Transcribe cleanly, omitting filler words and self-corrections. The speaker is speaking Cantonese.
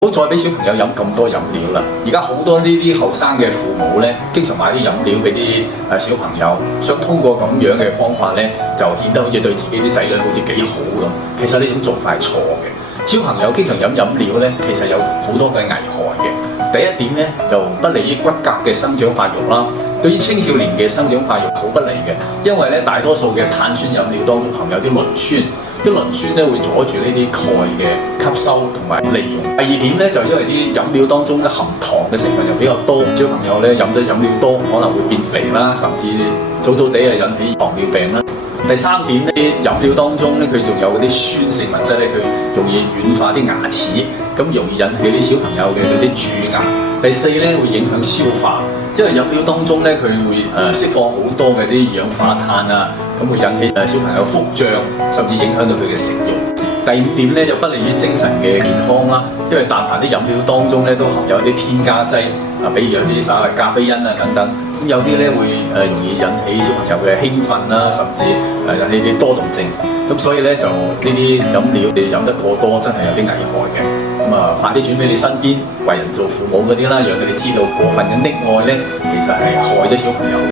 唔好再俾小朋友飲咁多飲料啦！而家好多呢啲後生嘅父母咧，經常買啲飲料俾啲小朋友，想通過咁樣嘅方法咧，就顯得好似對自己啲仔女好似幾好咁。其實呢種做法係錯嘅。小朋友經常飲飲料咧，其實有好多嘅危害嘅。第一點咧，就不利於骨骼嘅生長發育啦。對於青少年嘅生長發育好不利嘅，因為咧大多數嘅碳酸飲料當中含有啲磷酸。啲磷酸咧會阻住呢啲鈣嘅吸收同埋利用。第二點咧就因為啲飲料當中咧含糖嘅成分又比較多，小朋友咧飲得飲料多可能會變肥啦，甚至早早地引起糖尿病啦。第三點咧，飲料當中咧佢仲有嗰啲酸性物質咧，佢容易軟化啲牙齒，咁容易引起啲小朋友嘅嗰啲蛀牙。第四咧會影響消化，因為飲料當中咧佢會釋放好多嘅啲二氧化碳啊，咁會引起小朋友腹脹，甚至影響到佢嘅食慾。第五點咧就不利於精神嘅健康啦，因為但凡啲飲料當中咧都含有一啲添加劑啊，比如有啲所謂咖啡因啊等等，咁有啲咧會容易引起小朋友嘅興奮啦，甚至引起啲多動症。咁所以咧就呢啲飲料你飲得過多真係有啲危害嘅。咁啊，快啲轉俾你身邊為人做父母嗰啲啦，讓佢哋知道過分嘅溺愛咧，其實係害咗小朋友。